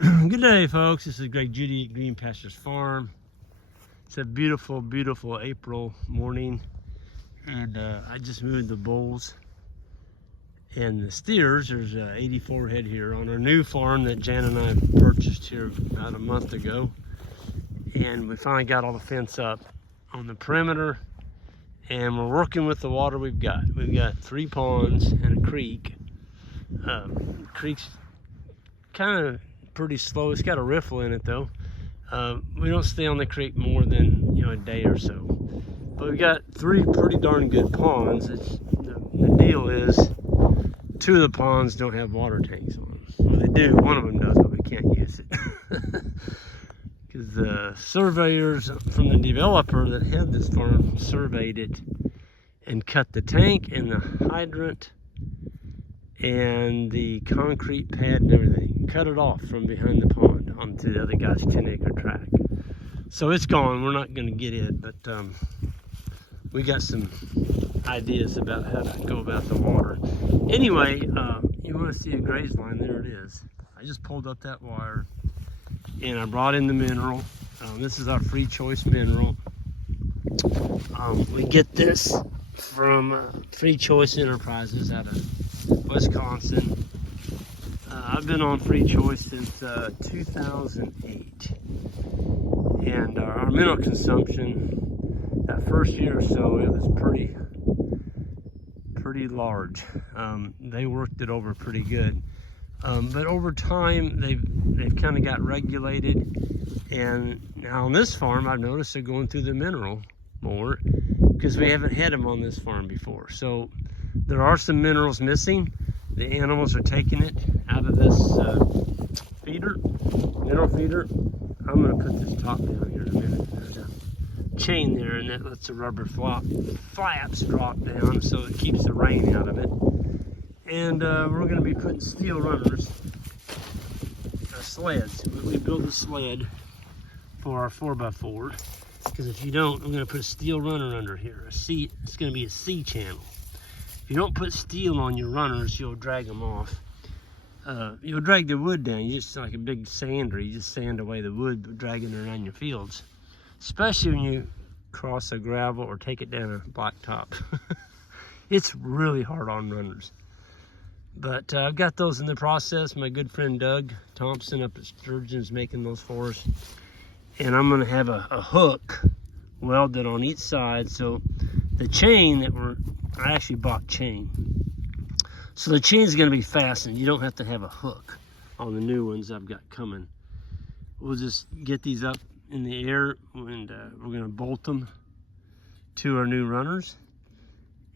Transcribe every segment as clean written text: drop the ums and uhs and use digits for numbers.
Good day, folks. This is Greg Judy at Green Pastures Farm. It's a beautiful, beautiful April morning, and I just moved the bulls and the steers. There's 84 head here on our new farm that Jan and I purchased here about a month ago, and we finally got all the fence up on the perimeter, and we're working with the water we've got. We've got 3 ponds and a creek. Creek's kind of pretty slow. It's got a riffle in it though. We don't stay on the creek more than a day or so, but we got 3 pretty darn good ponds. The deal is 2 of the ponds don't have water tanks on them. Well, they do. One of them does, but we can't use it because the surveyors from the developer that had this farm surveyed it and cut the tank and the hydrant and the concrete pad and everything, cut it off from behind the pond onto the other guy's 10-acre tract. So it's gone. We're not going to get it, but we got some ideas about how to go about the water. Anyway, you want to see a graze line? There it is. I just pulled up that wire and I brought in the mineral. This is our free choice mineral. We get this from Free Choice Enterprises out of Wisconsin. I've been on Free Choice since 2008, and our mineral consumption that first year or so, it was pretty large. They worked it over pretty good, but over time they've kind of got regulated, and now on this farm I've noticed they're going through the mineral more because we haven't had them on this farm before. So there are some minerals missing. The animals are taking it out of this mineral feeder. I'm going to put this top down here in a minute. There's a chain there, and that lets the rubber flaps drop down, so it keeps the rain out of it. And we're going to be putting steel runners, sleds. We built a sled for our 4x4, because if you don't, I'm going to put a steel runner under here. It's going to be a C channel. If you don't put steel on your runners, you'll drag them off. You'll drag the wood down. You just like a big sander. You just sand away the wood, dragging it around your fields. Especially when you cross a gravel or take it down a blacktop. It's really hard on runners. But I've got those in the process. My good friend Doug Thompson up at Sturgeon is making those for us. And I'm going to have a hook welded on each side. So the chain that I actually bought chain. So the chain is going to be fastened. You don't have to have a hook on the new ones I've got coming. We'll just get these up in the air, and we're going to bolt them to our new runners,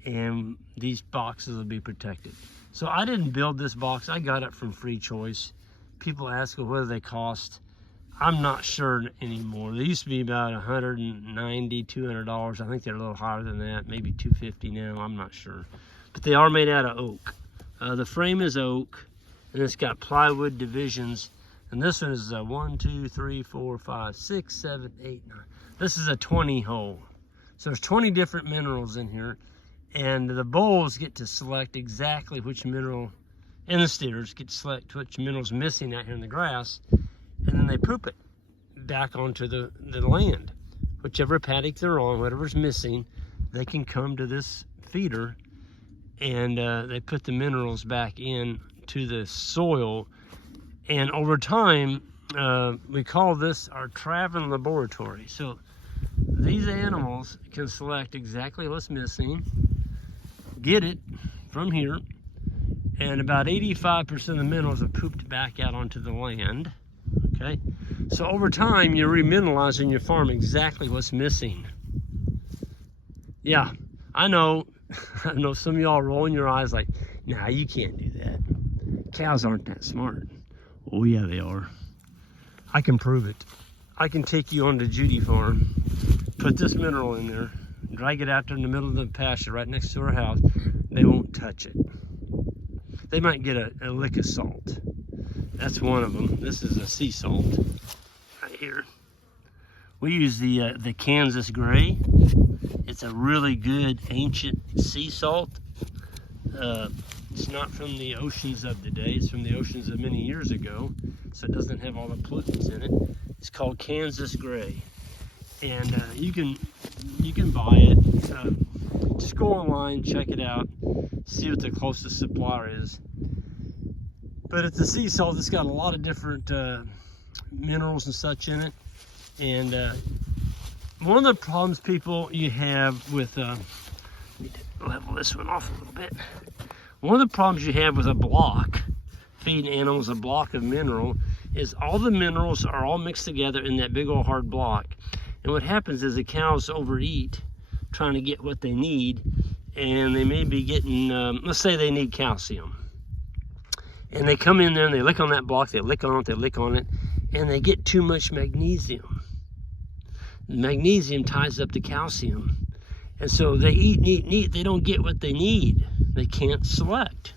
and these boxes will be protected. So I didn't build this box. I got it from Free Choice. People ask what do they cost. I'm not sure anymore. They used to be about $190, $200. I think they're a little higher than that, maybe $250 now. I'm not sure. But they are made out of oak. The frame is oak, and it's got plywood divisions. And this one is 1, 2, 3, 4, 5, 6, 7, 8, 9. This is a 20 hole. So there's 20 different minerals in here. And the bulls get to select exactly which mineral, and the steers get to select which mineral's missing out here in the grass. And then they poop it back onto the land. Whichever paddock they're on, whatever's missing, they can come to this feeder, and they put the minerals back in to the soil. And over time, we call this our traveling laboratory. So these animals can select exactly what's missing, get it from here, and about 85% of the minerals are pooped back out onto the land. Okay, so over time you're remineralizing your farm exactly what's missing. Yeah, I know some of y'all rolling your eyes like, nah, you can't do that. Cows aren't that smart. Oh yeah, they are. I can prove it. I can take you on to Judy Farm, put this mineral in there, drag it out there in the middle of the pasture right next to our house. They won't touch it. They might get a lick of salt. That's one of them. This is a sea salt right here. We use the Kansas Gray. It's a really good ancient sea salt. It's not from the oceans of today. It's from the oceans of many years ago. So it doesn't have all the pollutants in it. It's called Kansas Gray. And you can buy it. Just go online, check it out, see what the closest supplier is. But it's a sea salt that's got a lot of different minerals and such in it. And one of the problems you have with, let me level this one off a little bit. One of the problems you have with a block, feeding animals a block of mineral, is all the minerals are all mixed together in that big old hard block. And what happens is the cows overeat, trying to get what they need, and they may be getting, let's say they need calcium. And they come in there and they lick on that block, they lick on it, they lick on it, and they get too much magnesium. Magnesium ties up the calcium. And so they eat, they don't get what they need. They can't select.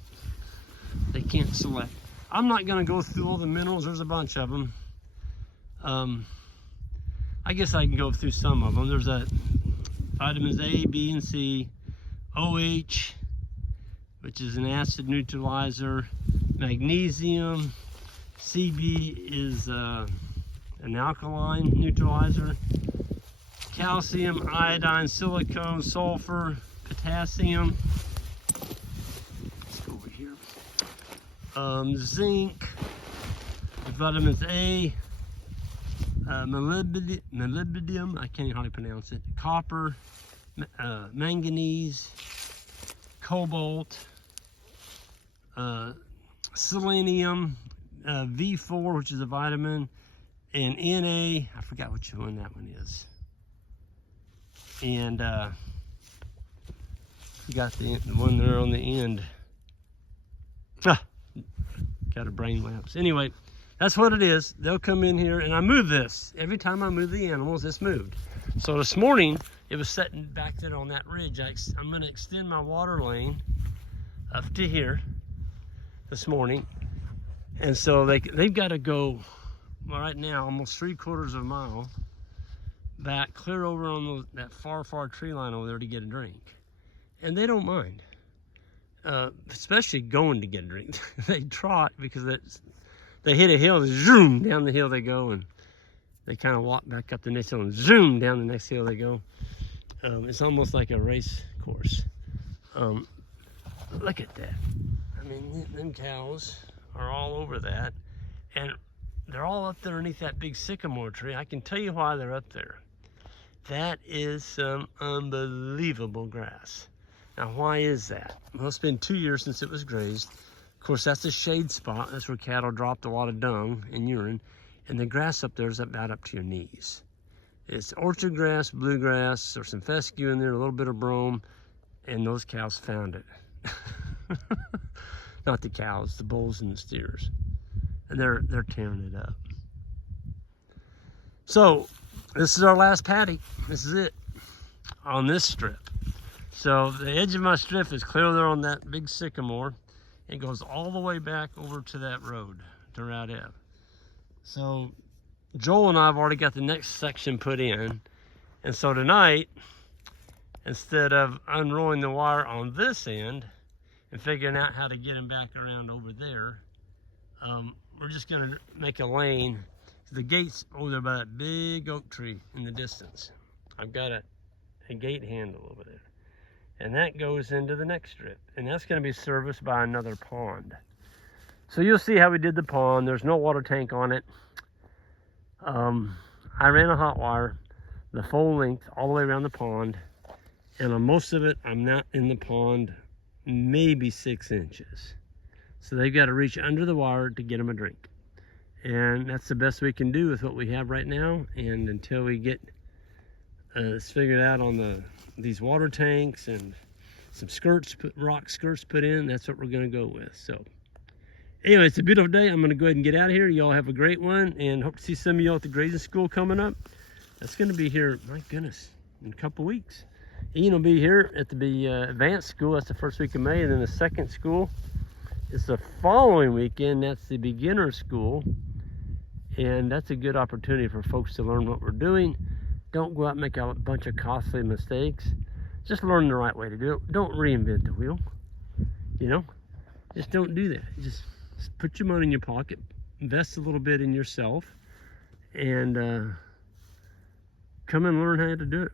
They can't select. I'm not gonna go through all the minerals, there's a bunch of them. I guess I can go through some of them. There's vitamins A, B, and C, OH, which is an acid neutralizer, magnesium, CB is an alkaline neutralizer, calcium, iodine, silicone, sulfur, potassium. Let's go over here. Zinc, vitamins A, molybdenum, I can't hardly pronounce it, copper, manganese, cobalt, selenium, V4, which is a vitamin, and Na, I forgot which one that one is. And you got the one there on the end. Got a brain lapse. Anyway, that's what it is. They'll come in here, and I move this. Every time I move the animals, it's moved. So this morning, it was sitting back there on that ridge. I'm going to extend my water lane up to here this morning. And so they've got to go, well, right now, almost 3/4 of a mile back, clear over on that far tree line over there to get a drink. And they don't mind, especially going to get a drink. They trot because they hit a hill, zoom, down the hill they go, and they kind of walk back up the next hill and zoom, down the next hill they go. It's almost like a race course. Look at that. I mean, them cows are all over that, and they're all up there underneath that big sycamore tree. I can tell you why they're up there. That is some unbelievable grass. Now, why is that? Well, it's been 2 years since it was grazed. Of course, that's a shade spot. That's where cattle dropped a lot of dung and urine, and the grass up there is about up to your knees. It's orchard grass, bluegrass, or some fescue in there, a little bit of brome, and those cows found it. Not the cows, the bulls and the steers. And they're tearing it up. So, this is our last paddock. This is it on this strip. So the edge of my strip is clear there on that big sycamore. It goes all the way back over to that road, to Route F. So Joel and I have already got the next section put in. And so tonight, instead of unrolling the wire on this end and figuring out how to get him back around over there, we're just gonna make a lane. The gate's over there by that big oak tree in the distance. I've got a gate handle over there. And that goes into the next strip. And that's gonna be serviced by another pond. So you'll see how we did the pond. There's no water tank on it. I ran a hot wire the full length all the way around the pond. And on most of it, I'm not in the pond maybe 6 inches. So they've got to reach under the wire to get them a drink. And that's the best we can do with what we have right now. And until we get this figured out on these water tanks and some rock skirts put in, that's what we're going to go with. So anyway, it's a beautiful day. I'm going to go ahead and get out of here. Y'all have a great one, and hope to see some of y'all at the grazing school coming up. That's going to be here, my goodness, in a couple weeks. Ian will be here at the advanced school. That's the first week of May, and then the second school is the following weekend. That's the beginner school, and that's a good opportunity for folks to learn what we're doing. Don't go out and make a bunch of costly mistakes. Just learn the right way to do it. Don't reinvent the wheel, you know. Just don't do that. Just put your money in your pocket, invest a little bit in yourself, and come and learn how to do it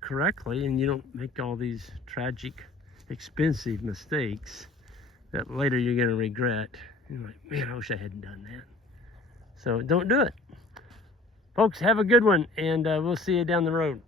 correctly, and you don't make all these tragic, expensive mistakes that later you're going to regret. You're like, man, I wish I hadn't done that. So don't do it. Folks, have a good one, and we'll see you down the road.